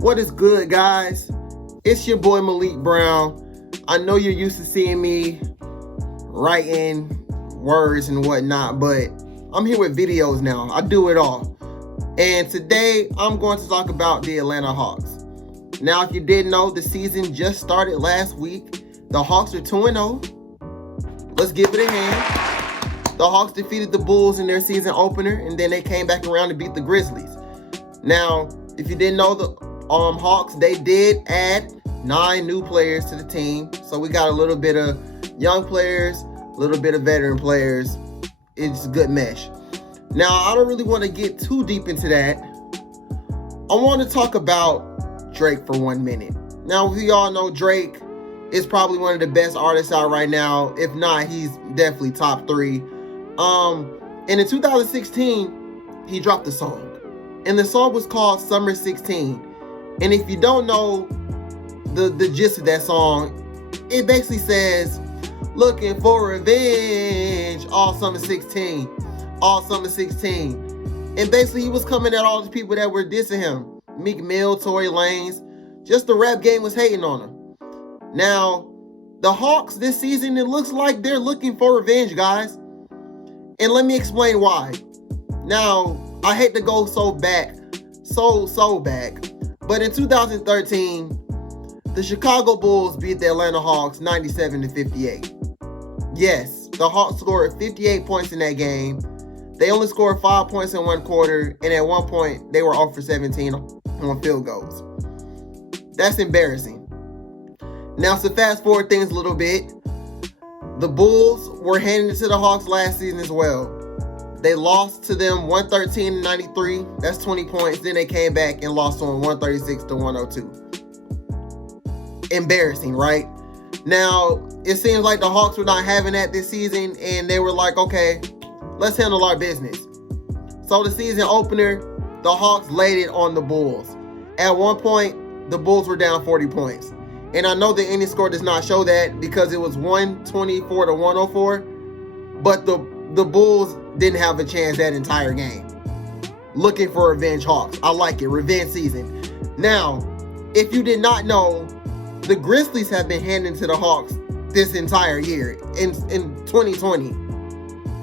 What is good, guys? It's your boy Malik Brown. I know you're used to seeing me writing words and whatnot, but I'm here with videos now. I do it all. And today I'm going to talk about the Atlanta Hawks. Now, if you didn't know, the season just started last week. The Hawks are 2-0. Let's give it a hand. The Hawks defeated the Bulls in their season opener, and then they came back around to beat the Grizzlies. Now, if you didn't know, the Hawks, they did add 9 new players to the team. So we got a little bit of young players, a little bit of veteran players. It's a good mesh. Now, I don't really want to get too deep into that. I want to talk about Drake for 1 minute. Now, we all know Drake is probably one of the best artists out right now. If not, he's definitely top 3. And in 2016, he dropped a song. And the song was called Summer 16. And if you don't know the gist of that song, it basically says, looking for revenge all summer 16. All summer 16. And basically he was coming at all the people that were dissing him. Meek Mill, Tory Lanez. Just the rap game was hating on him. Now, the Hawks this season, it looks like they're looking for revenge, guys. And let me explain why. Now, I hate to go so back. But in 2013, the Chicago Bulls beat the Atlanta Hawks 97-58. Yes, the Hawks scored 58 points in that game. They only scored 5 points in one quarter, and at one point, they were 0 for 17 on field goals. That's embarrassing. Now, to fast forward things a little bit, the Bulls were handing it to the Hawks last season as well. They lost to them 113-93. That's 20 points. Then they came back and lost to them 136-102. Embarrassing, right? Now, it seems like the Hawks were not having that this season, and they were like, okay, let's handle our business. So the season opener, the Hawks laid it on the Bulls. At one point, the Bulls were down 40 points. And I know the ending score does not show that because it was 124-104. But the Bulls didn't have a chance that entire game. Looking for revenge, Hawks. I like it. Revenge season. Now, if you did not know, the Grizzlies have been handing to the Hawks this entire year in 2020.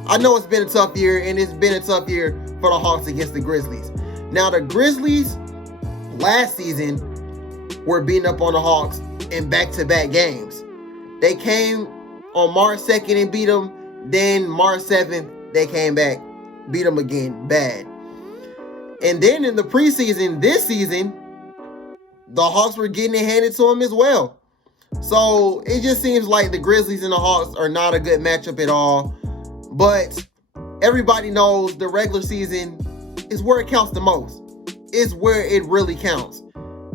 I know it's been a tough year, and it's been a tough year for the Hawks against the Grizzlies. Now, the Grizzlies last season were beating up on the Hawks in back-to-back games. They came on March 2nd and beat them. Then March 7th, they came back, beat them again, bad. And then in the preseason, this season, the Hawks were getting it handed to them as well. So it just seems like the Grizzlies and the Hawks are not a good matchup at all. But everybody knows the regular season is where it counts the most. It's where it really counts.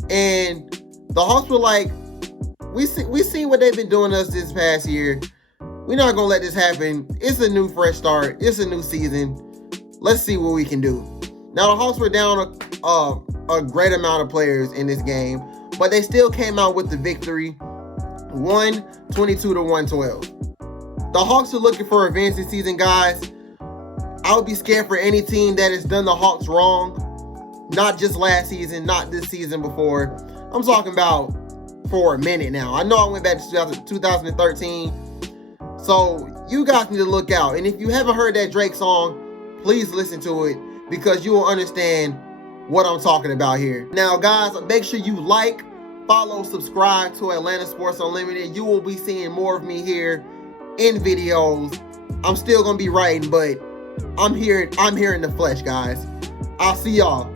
And the Hawks were like, we seen what they've been doing to us this past year. We're not going to let this happen. It's a new fresh start. It's a new season. Let's see what we can do. Now, the Hawks were down a great amount of players in this game, but they still came out with the victory, 122-112. The Hawks are looking for revenge this season, guys. I would be scared for any team that has done the Hawks wrong. Not just last season, not this season before. I'm talking about for a minute now. I know I went back to 2013. So you guys need to look out. And if you haven't heard that Drake song, please listen to it because you will understand what I'm talking about here. Now, guys, make sure you like, follow, subscribe to Atlanta Sports Unlimited. You will be seeing more of me here in videos. I'm still going to be writing, but I'm here in the flesh, guys. I'll see y'all.